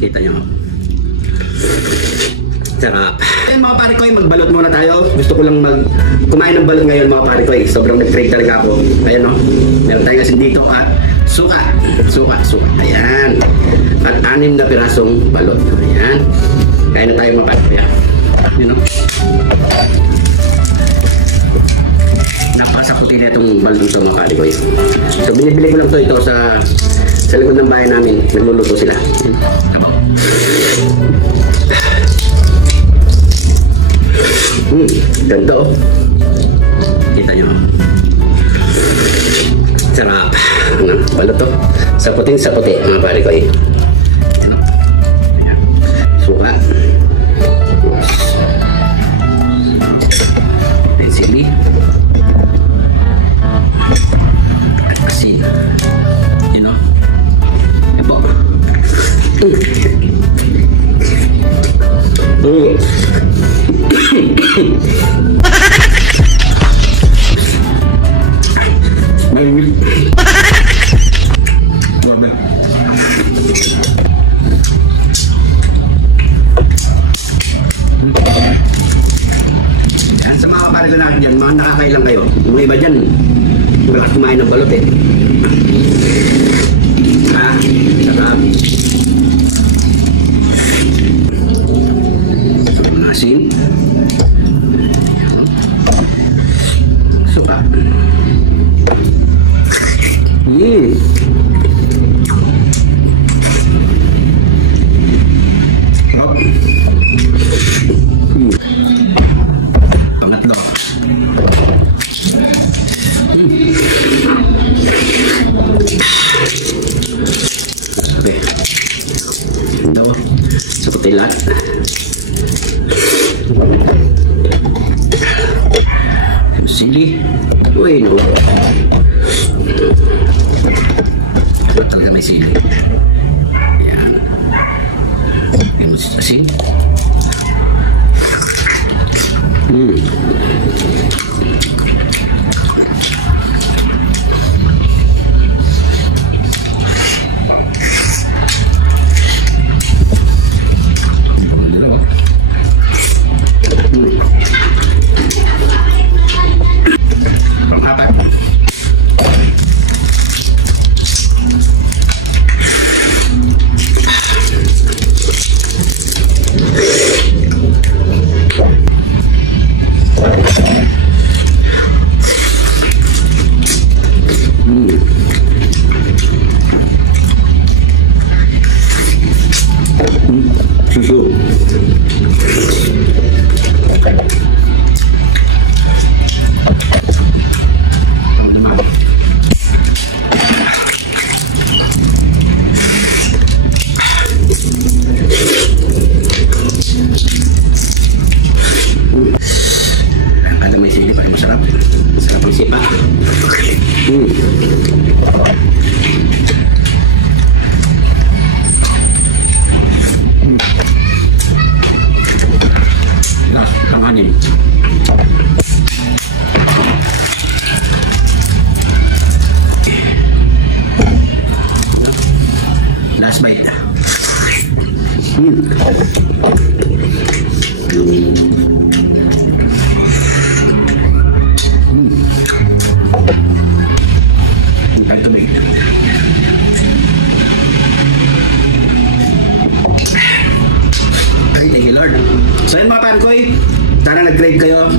Kita nyo. Sarap. Ayan mga pare ko, magbalot muna tayo. Gusto ko lang kumain ng balot ngayon mga pare ko. Sobrang nag-crave talaga ako. Ayan o. Meron tayo kasi dito at suka. Suka. Ayan. At 6 na pirasong balot. Ayan. Kain na tayo mga pare ko. Ayan o. Napakasaputi na itong balot ito mga pare ko. So binibili ko lang ito sa likod ng bahay namin. Nagluluto sila. Tabaw. Ganda oh. Kita nyo. Sarap. Balot to. Saputin mga pare ko. Ano? Suka. Pensili. At asin. You know? Ito. Maingit. Grabe. Yan, sa mga kapare ko natin dyan, mga nakakailang kayo. Mga iba dyan, wala kumain ng balot eh. Sarap. Asin. Suka. Pangatlo. Okay. Ito. Saputin lahat. Sili. Uy, no. Talaga may sili. Ayan. Yung asin. Susu. Ada may sili paling masarap. Masarap ang sipa. Anim. Last bite. Time to make. Thank you Lord. So yun mga pankoy, tara nag-crave kayo,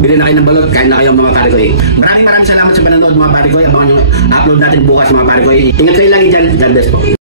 bili na kayo ng balot, kain na kayo mga pare ko. Maraming salamat sa panonood mga pare ko. Abangan nyo upload natin bukas mga pare ko. Ingat kayo lang dyan. God bless po.